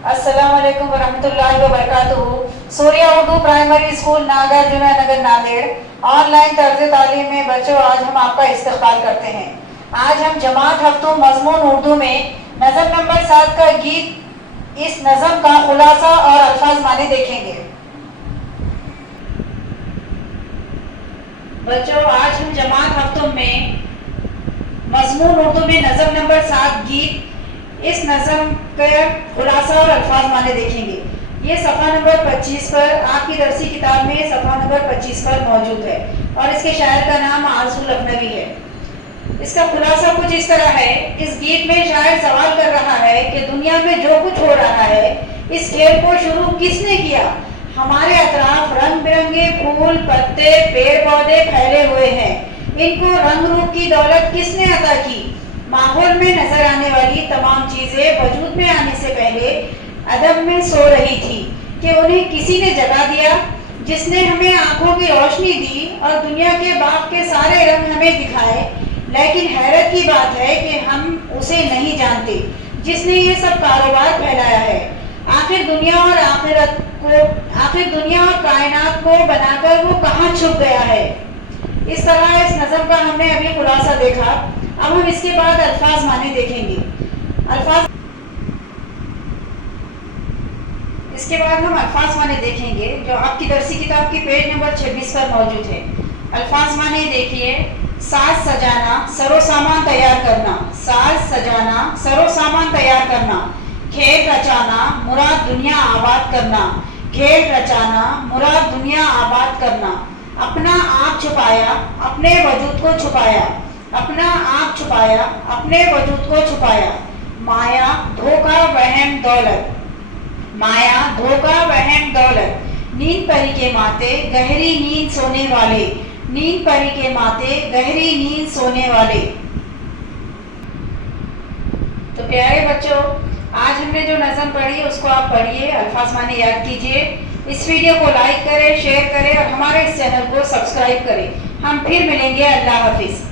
अस्सलाम वालेकुम वरहमतुल्लाहि वबरकातुहू। सूर्या उर्दू प्राइमरी स्कूल नागार्जुना नगर नांदेड़ ऑनलाइन तर्ज तालीम में बच्चों, आज हम आपका इस्तकबाल करते हैं। आज हम जमात हफ्तों मजमून उर्दू में नज़म नंबर 7 का गीत, इस नज़म का खुलासा और अल्फाज माने देखेंगे। बच्चों, आज हम जमात हफ्तों में मजमून उर्दू में नज़म नंबर 7 गीत, इस नज़म का खुलासा और अल्फाज माने देखेंगे। ये सफ़ा नंबर 25 पर, आपकी दरसी किताब में सफ़ा नंबर 25 पर मौजूद है और इसके शायर का नाम आरज़ू लखनवी है। इसका खुलासा कुछ इस तरह है। इस गीत में शायर सवाल कर रहा है कि दुनिया में जो कुछ हो रहा है, इस खेल को शुरू किसने किया? हमारे अतराफ रंग बिरंगे फूल, पत्ते, पेड़ पौधे फैले हुए हैं। इनको रंग रूप की दौलत किसने अता की? माहौल में नजर आने वाली तमाम चीजें वजूद में आने से पहले अदब में सो रही थी कि उन्हें किसी ने जगा दिया, जिसने हमें आंखों की रोशनी दी और दुनिया के बाग के सारे रंग हमें दिखाए। लेकिन हैरत की बात है कि हम उसे नहीं जानते, जिसने ये सब कारोबार फैलाया है। आखिर दुनिया और कायनात को बनाकर वो कहाँ छुप गया है? इस तरह इस नज़म का हमने अभी खुलासा देखा। अब हम इसके बाद अल्फाज माने देखेंगे। इसके बाद हम अल्फाज माने देखेंगे, जो आपकी दरसी किताब की पेज नंबर 26 पर मौजूद है। अल्फाज माने देखिए। साज सजाना, सरो सामान तैयार करना। साज सजाना, सरो सामान तैयार करना। खेल रचाना, मुराद दुनिया आबाद करना। खेल रचाना, मुराद दुनिया आबाद करना। अपना आप छुपाया, अपने वजूद को छुपाया। अपना आप छुपाया, अपने वजूद को छुपाया। माया धोखा वहम दौलत। माया धोखा वहम दौलत। नींद परी के माते गहरी नींद सोने वाले। नींद परी के माते गहरी नींद सोने वाले। तो प्यारे बच्चों, आज हमने जो नज़म पढ़ी उसको आप पढ़िए, अल्फाज माने याद कीजिए। इस वीडियो को लाइक करें, शेयर करें और हमारे इस चैनल को सब्सक्राइब करें। हम फिर मिलेंगे। अल्लाह हाफिज।